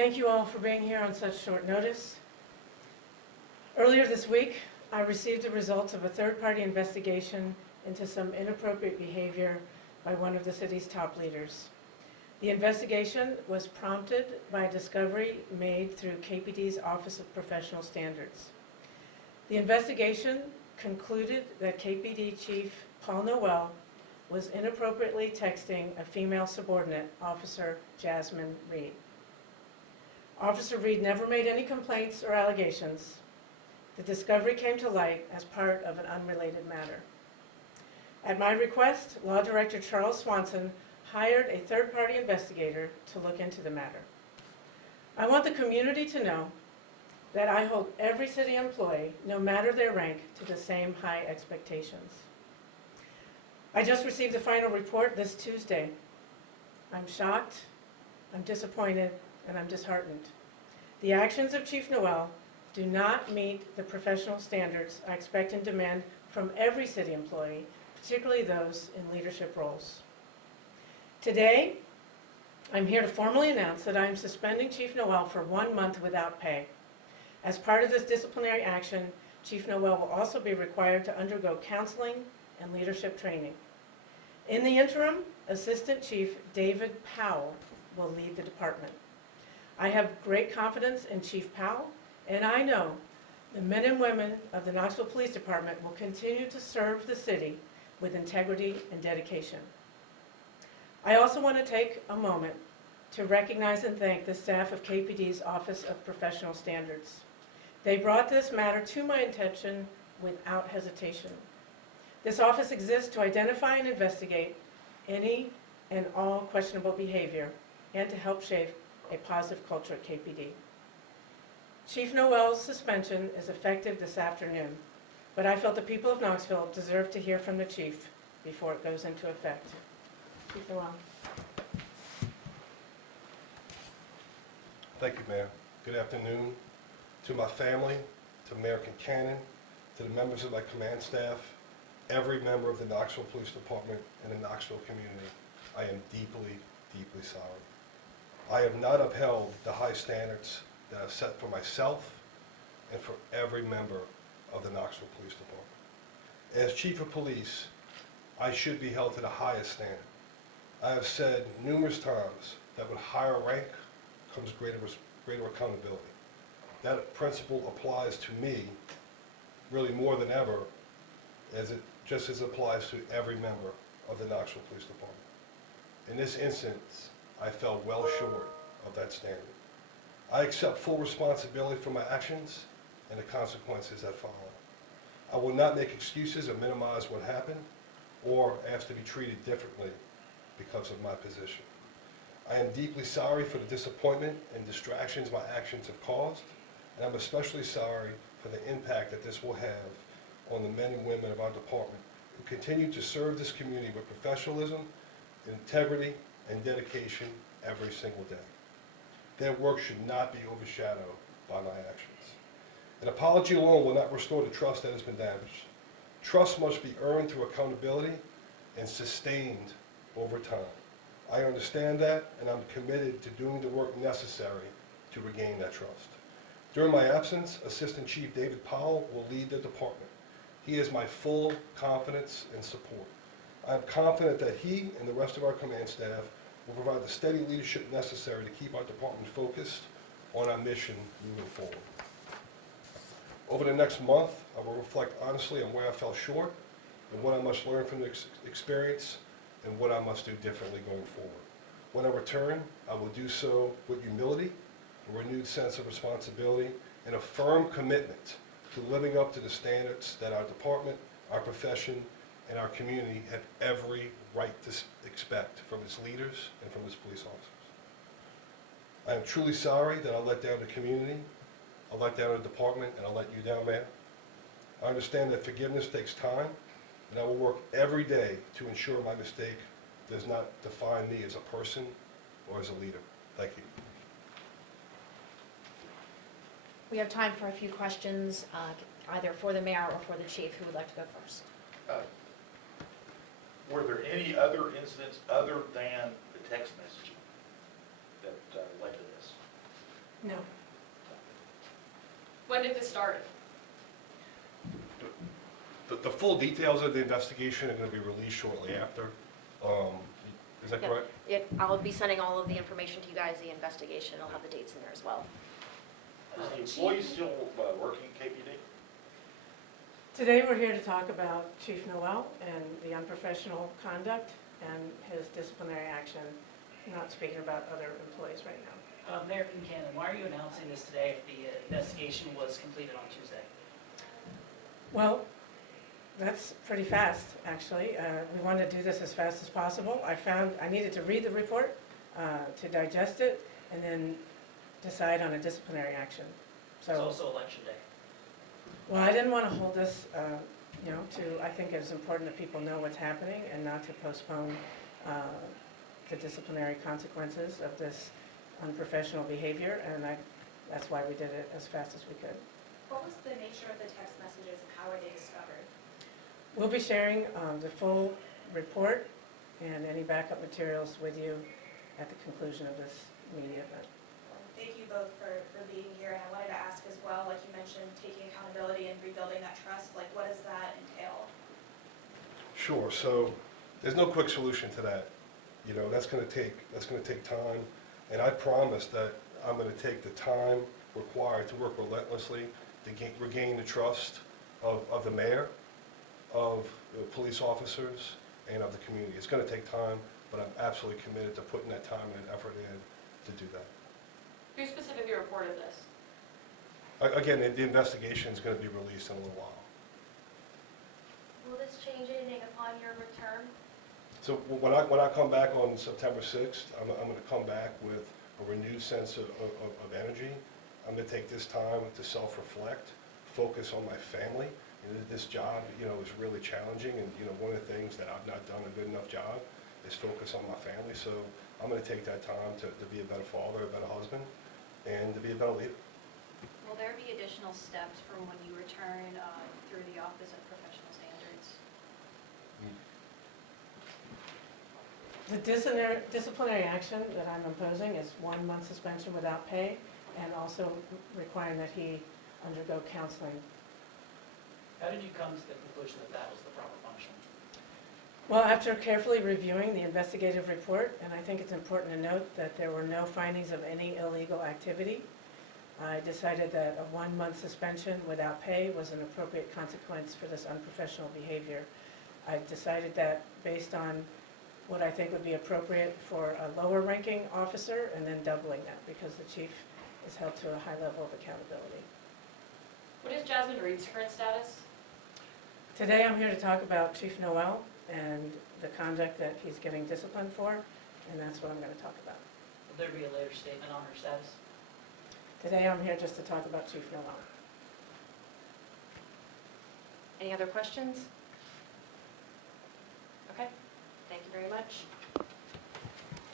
Thank you all for being here on such short notice. Earlier this week, I received the results of a third-party investigation into some inappropriate behavior by one of the city's top leaders. The investigation was prompted by a discovery made through KPD's Office of Professional Standards. The investigation concluded that KPD Chief Paul Noel was inappropriately texting a female subordinate, Officer Jasmine Reed. Officer Reed never made any complaints or allegations. The discovery came to light as part of an unrelated matter. At my request, Law Director Charles Swanson hired a third-party investigator to look into the matter. I want the community to know that I hold every city employee, no matter their rank, to the same high expectations. I just received the final report this Tuesday. I'm shocked, I'm disappointed, and I'm disheartened. The actions of Chief Noel do not meet the professional standards I expect and demand from every city employee, particularly those in leadership roles. Today, I'm here to formally announce that I am suspending Chief Noel for 1 month without pay. As part of this disciplinary action, Chief Noel will also be required to undergo counseling and leadership training. In the interim, Assistant Chief David Powell will lead the department. I have great confidence in Chief Powell, and I know the men and women of the Knoxville Police Department will continue to serve the city with integrity and dedication. I also want to take a moment to recognize and thank the staff of KPD's Office of Professional Standards. They brought this matter to my attention without hesitation. This office exists to identify and investigate any and all questionable behavior and to help shape a positive culture at KPD. Chief Noel's suspension is effective this afternoon, but I felt the people of Knoxville deserve to hear from the chief before it goes into effect. Chief Noel. Thank you, Mayor. Good afternoon to my family, to Mayor Kincannon, to the members of my command staff, every member of the Knoxville Police Department and the Knoxville community. I am deeply, deeply sorry. I have not upheld the high standards that I've set for myself and for every member of the Knoxville Police Department. As Chief of Police, I should be held to the highest standard. I have said numerous times that with higher rank comes greater accountability. That principle applies to me really more than ever, just as it applies to every member of the Knoxville Police Department. In this instance, I fell well short of that standard. I accept full responsibility for my actions and the consequences that follow. I will not make excuses or minimize what happened or ask to be treated differently because of my position. I am deeply sorry for the disappointment and distractions my actions have caused, and I'm especially sorry for the impact that this will have on the men and women of our department who continue to serve this community with professionalism, integrity, and dedication every single day. Their work should not be overshadowed by my actions. An apology alone will not restore the trust that has been damaged. Trust must be earned through accountability and sustained over time. I understand that, and I'm committed to doing the work necessary to regain that trust. During my absence, Assistant Chief David Powell will lead the department. He has my full confidence and support. I am confident that he and the rest of our command staff will provide the steady leadership necessary to keep our department focused on our mission moving forward. Over the next month, I will reflect honestly on where I fell short and what I must learn from the experience and what I must do differently going forward. When I return, I will do so with humility, a renewed sense of responsibility, and a firm commitment to living up to the standards that our department, our profession, and our community have every right to expect from its leaders and from its police officers. I am truly sorry that I let down the community, I let down the department, and I let you down, Mayor. I understand that forgiveness takes time, and I will work every day to ensure my mistake does not define me as a person or as a leader. Thank you. We have time for a few questions, either for the mayor or for the chief. Who would like to go first? Were there any other incidents other than the text messaging that led to this? No. When did this start? The full details of the investigation are going to be released shortly after. Is that Yep. correct? I'll be sending all of the information to you guys, the investigation, I'll have the dates in there as well. Is the employee still working at KPD? Today, we're here to talk about Chief Noel and the unprofessional conduct and his disciplinary action, not speaking about other employees right now. Mayor Kincannon, why are you announcing this today if the investigation was completed on Tuesday? Well, that's pretty fast, actually. We wanted to do this as fast as possible. I needed to read the report, to digest it, and then decide on a disciplinary action. It's So, also election day. well, I didn't want to hold this, I think it's important that people know what's happening and not to postpone the disciplinary consequences of this unprofessional behavior, and that's why we did it as fast as we could. What was the nature of the text messages and how were they discovered? We'll be sharing the full report and any backup materials with you at the conclusion of this media event. Thank you both for being here, and I wanted to ask as well, like you mentioned, taking accountability and rebuilding that trust, like what does that entail? Sure. So there's no quick solution to that. That's going to take time, and I promise that I'm going to take the time required to work relentlessly to regain the trust of the mayor, of the police officers, and of the community. It's going to take time, but I'm absolutely committed to putting that time and effort in to do that. Who specifically reported this? Again, the investigation is going to be released in a little while. Will this change anything upon your return? So when I come back on September 6th, I'm going to come back with a renewed sense of energy. I'm going to take this time to self-reflect, focus on my family. This job, is really challenging, and one of the things that I've not done a good enough job is focus on my family. So I'm going to take that time to be a better father, a better husband, and to be a better leader. Will there be additional steps from when you return through the Office of Professional Standards? The disciplinary action that I'm imposing is 1 month suspension without pay, and also requiring that he undergo counseling. How did you come to the conclusion that that was the proper punishment? Well, after carefully reviewing the investigative report, and I think it's important to note that there were no findings of any illegal activity, I decided that a 1 month suspension without pay was an appropriate consequence for this unprofessional behavior. I decided that based on what I think would be appropriate for a lower ranking officer, and then doubling that because the chief is held to a high level of accountability. What is Jasmine Reed's current status? Today I'm here to talk about Chief Noel and the conduct that he's getting disciplined for, and that's what I'm going to talk about. Will there be a later statement on her status? Today I'm here just to talk about Chief Noel. Any other questions? Okay, thank you very much.